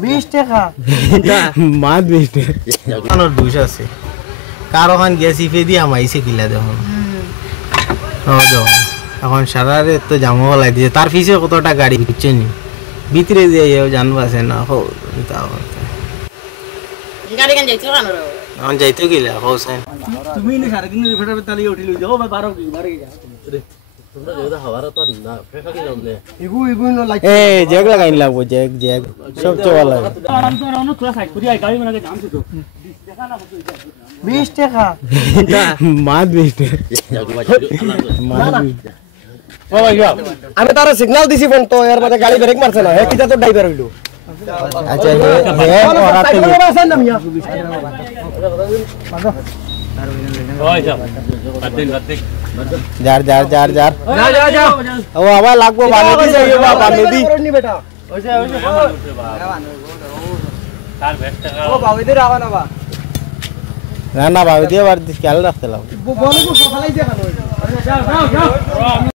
20 টাকা মাত 20 টাকা দুশ আছে কারো খান গেছি ফেদি আমাইছে কিলা দেখুন এখন সারারে তো জামা লাই দিয়েছে তার পিছে কতটা গাড়ি বুঝছেন ভিতরে দিয়ে জানবাছে না গাড়ি গান যাইছো কেন রে এখন যাইতো গিলা হোসেন তুমি নি সারা দিন ফেটাবে তালি উঠি লই যাও বারো কি বারে যা তোমরা যেটা হাওয়ার তো না ফেকা কি লাগলে ইগু ইগু নো লাইক এ জেগ লাগাইন লাগবো জেগ জেগ সব চলা লাগে বিশ টাকা মাত 20 টাকা আমি তার সিগন্যাল দিছি ফোন তো এর মধ্যে গাড়ি ব্রেক মারছে না হে কিটা তো ড্রাইভার হইলো আচ্ছা হে ওরাতে যার যার যার যার ও আবার লাগবো বানে দি যাইও বানে দি বেটা ওইসে ওইসে তার ব্যাগ টাকা ও বাবিদের আবা না বা না না ভাবি দিয়ে বার খেয়াল রাখতে লাগবে বলবো সকালেই দেখানো যাও যাও